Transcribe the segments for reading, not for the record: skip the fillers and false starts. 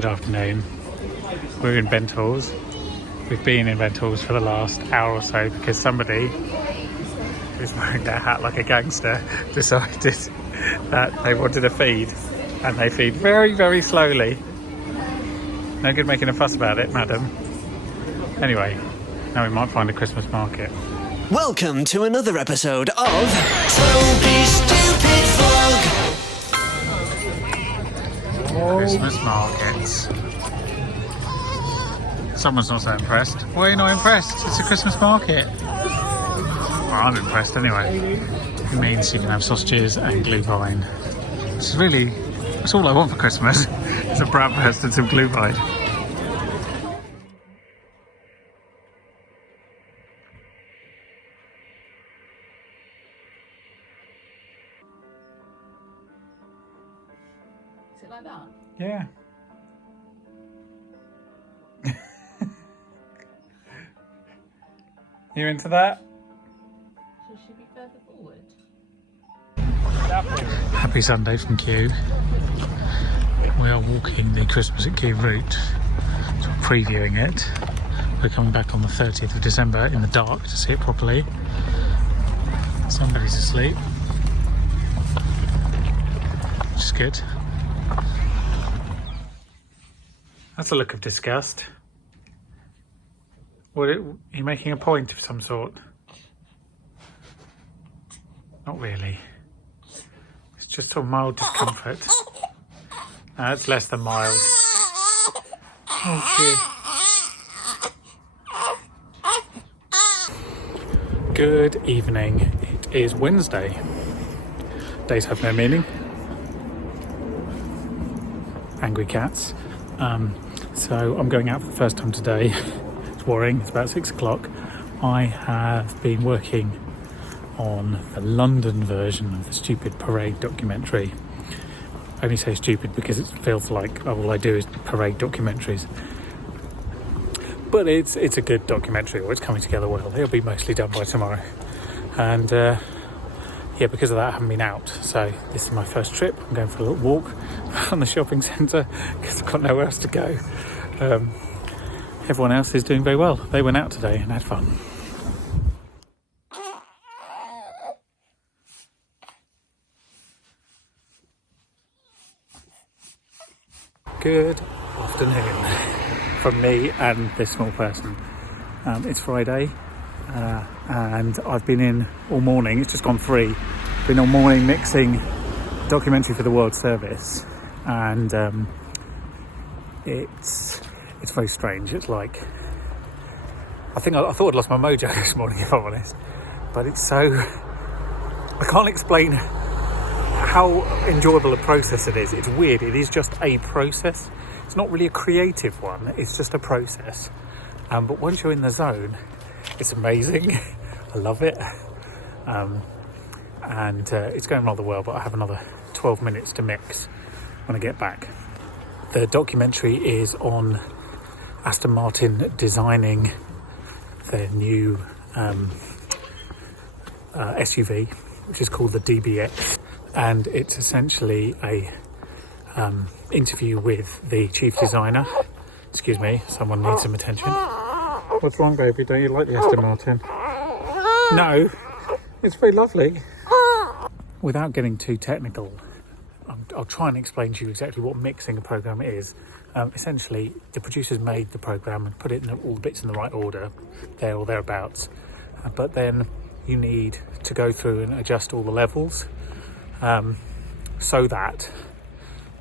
good afternoon. We're in Bentall's. We've been in Bentall's for the last hour or so because somebody who's wearing their hat like a gangster decided that they wanted a feed, and they feed very, very slowly. No good making a fuss about it, madam. Anyway, now we might find a Christmas market. Welcome to another episode of Toby's Stupid Vlog. Christmas markets. Someone's not so impressed. Why are you not impressed? It's a Christmas market. Well, I'm impressed anyway. It means you can have sausages and glühwein. That's all I want for Christmas. It's a bratwurst and some glühwein. Is it like that? Yeah. You into that? So it should be further forward. Happy Sunday from Kew. We are walking the Christmas at Kew route, so we're previewing it. We're coming back on the 30th of December in the dark to see it properly. Somebody's asleep, which is good. That's a look of disgust. Are you making a point of some sort? Not really. It's just a mild discomfort. It's less than mild. Oh dear. Good evening. It is Wednesday. Days have no meaning. Angry cats. So I'm going out for the first time today. It's worrying. It's about 6 o'clock. I have been working on the London version of the Stupid Parade documentary. I only say stupid because it feels like all I do is parade documentaries. But it's a good documentary, or it's coming together well. It'll be mostly done by tomorrow. And because of that I haven't been out. So this is my first trip. I'm going for a little walk around the shopping centre because I've got nowhere else to go. Everyone else is doing very well. They went out today and had fun. Good afternoon from me and this small person. It's Friday and I've been in all morning. It's just gone free. Been all morning mixing documentary for the World Service, and it's very strange. It's like I thought I'd lost my mojo this morning, if I'm honest. But it's so, I can't explain how enjoyable a process it is. It's weird. It is just a process. It's not really a creative one. It's just a process. But once you're in the zone, it's amazing. I love it. And it's going rather well, but I have another 12 minutes to mix when I get back. The documentary is on Aston Martin designing their new SUV, which is called the DBX. And it's essentially a interview with the chief designer. Excuse me, someone needs some attention. What's wrong, baby? Don't you like the Aston Martin? No, it's very lovely. Without getting too technical, I'll try and explain to you exactly what mixing a program is. Essentially, the producers made the program and put it in all the bits in the right order, there or thereabouts. But then you need to go through and adjust all the levels so that,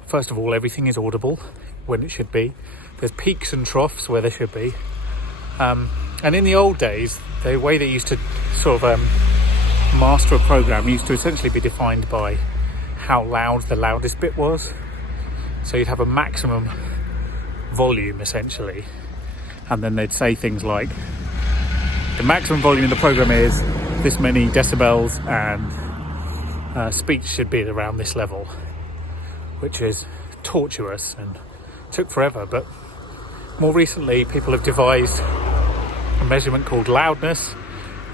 first of all, everything is audible when it should be. There's peaks and troughs where there should be. And in the old days, the way they used to sort of master a program used to essentially be defined by how loud the loudest bit was. So you'd have a maximum volume essentially, and then they'd say things like the maximum volume of the program is this many decibels and speech should be around this level, which is torturous and took forever. But more recently people have devised a measurement called loudness,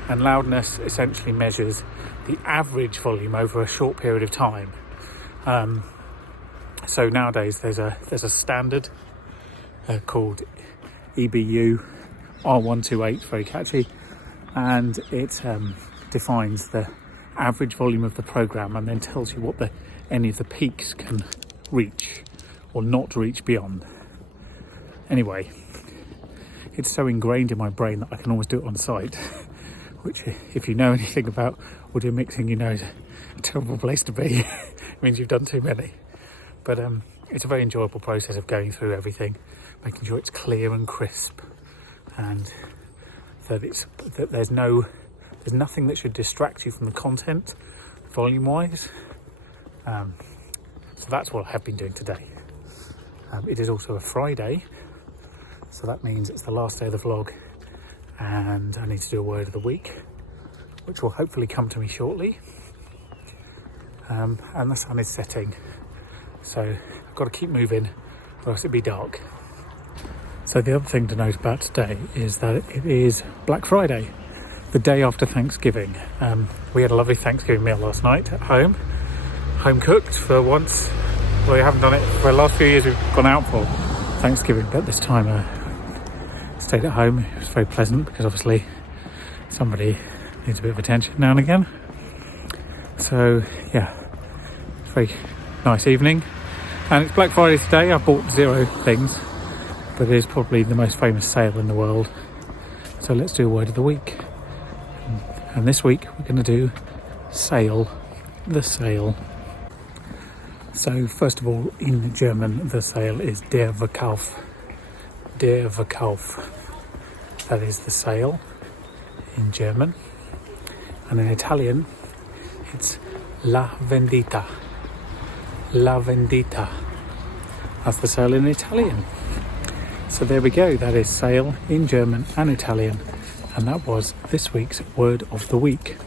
and loudness essentially measures the average volume over a short period of time. So nowadays there's a standard called EBU R128, very catchy, and it defines the average volume of the program and then tells you what any of the peaks can reach or not reach beyond. Anyway, it's so ingrained in my brain that I can always do it on site, which, if you know anything about audio mixing, you know is a terrible place to be. It means you've done too many. But it's a very enjoyable process of going through everything, making sure it's clear and crisp, and that there's nothing that should distract you from the content, volume-wise. So that's what I have been doing today. It is also a Friday, so that means it's the last day of the vlog, and I need to do a word of the week, which will hopefully come to me shortly. And the sun is setting, so I've got to keep moving or else it'll be dark. So the other thing to note about today is that it is Black Friday, the day after Thanksgiving. We had a lovely Thanksgiving meal last night at home cooked for once. Well, we haven't done it for the last few years. We've gone out for Thanksgiving, but this time stayed at home. It was very pleasant because obviously somebody needs a bit of attention now and again. So yeah, very nice evening, and it's Black Friday today. I bought 0 things, but it is probably the most famous sale in the world. So let's do a word of the week, and this week we're going to do the sale. So first of all, in German, the sale is der Verkauf. Der Verkauf. That is the sale in German. And in Italian, it's la vendita. La vendita. That's the sale in Italian. So there we go. That is sale in German and Italian. And that was this week's word of the week.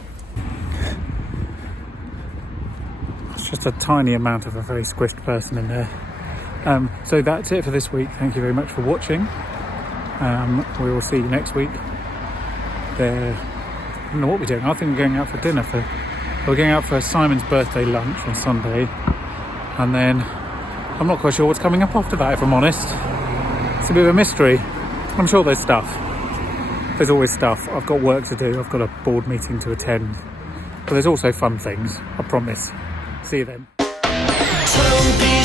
Just a tiny amount of a very squished person in there. So that's it for this week. Thank you very much for watching. We will see you next week. I don't know what we're doing. I think we're going out for dinner. We're going out for Simon's birthday lunch on Sunday, and then I'm not quite sure what's coming up after that, if I'm honest. It's a bit of a mystery. I'm sure there's stuff. There's always stuff. I've got work to do. I've got a board meeting to attend, but there's also fun things, I promise. See you then. Toby